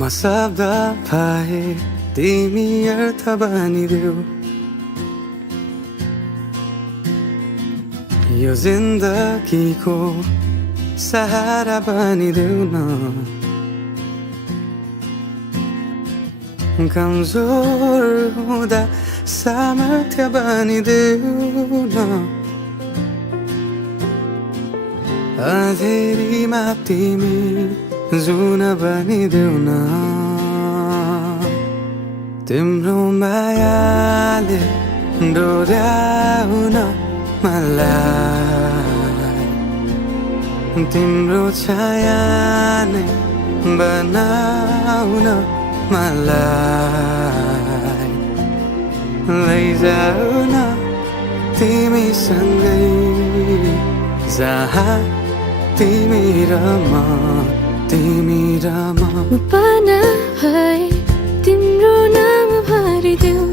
मसब्दा पाए तिमी अर्थ बनिदेऊ यो जिन्दगीको सहारा बनिदेऊ न कमजोर हुँदा सामर्थ्य बनिदेऊ न अँधेरीमा तिमी जुन बनिदेऊ न तिम्रो मायाले डोर्याउन मलाई तिम्रो छाया नै बनाउन मलाई लैजाऊ न तिमीसँगै जहाँ तिमी र म पाना भए तिम्रो नाम भरिदेऊ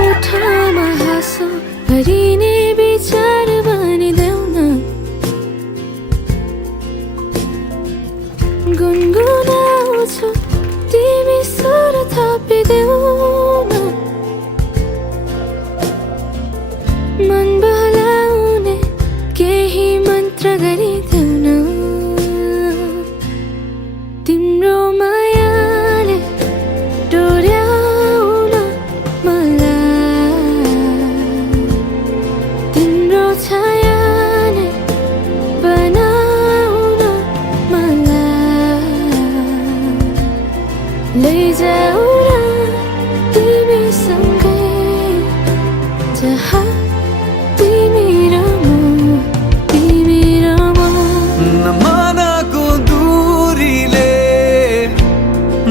ओठमा हाँसो भरिने विचार बनिदेऊ न गुनगुनाउँछु तिमी स्वर थपिदेऊ न मन बहलाउने केही मन्त्र गरिदेऊ न तिम्रो मायाले डोर्याउन मलाई तिम्रो छाया नै बनाउन मलाई लैजाऊ न तिमीसँगै जहाँ तिमी र म नमनको दूरीले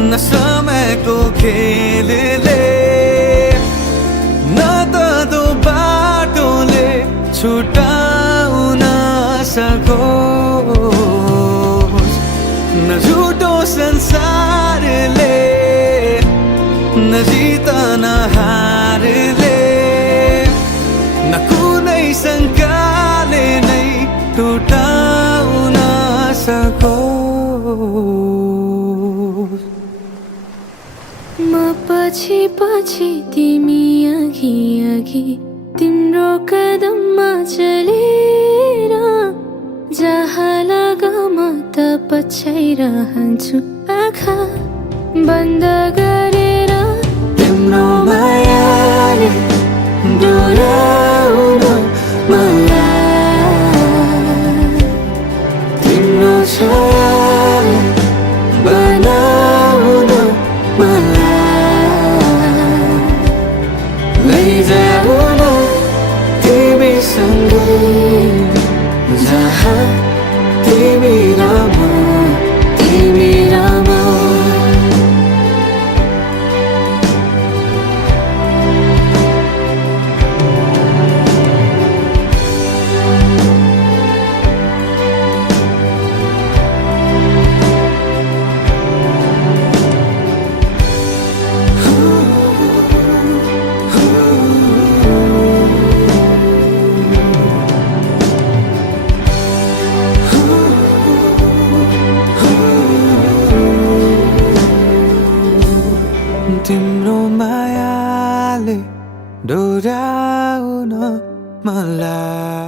न समयको खेलले न त दो बाटोले छुटाउन सकोस् न झुटो संसारले न जितन हारले न कुनै शङ्काले नै टुटाउन सकोस् म पछि पछि तिमी अघि अघि तिम्रो कदममा चलेर जहाँ लग म त पछ्याइरहन्छु आँखा बन्द गरेर तिम्रो मायाले डोर्याउन मलाई तिम्रो छायाले बनाउन मलाई लैजाऊ न तिमीसँगै जहाँ तिमी र म तिम्रो मायाले डोर्याउन मलाई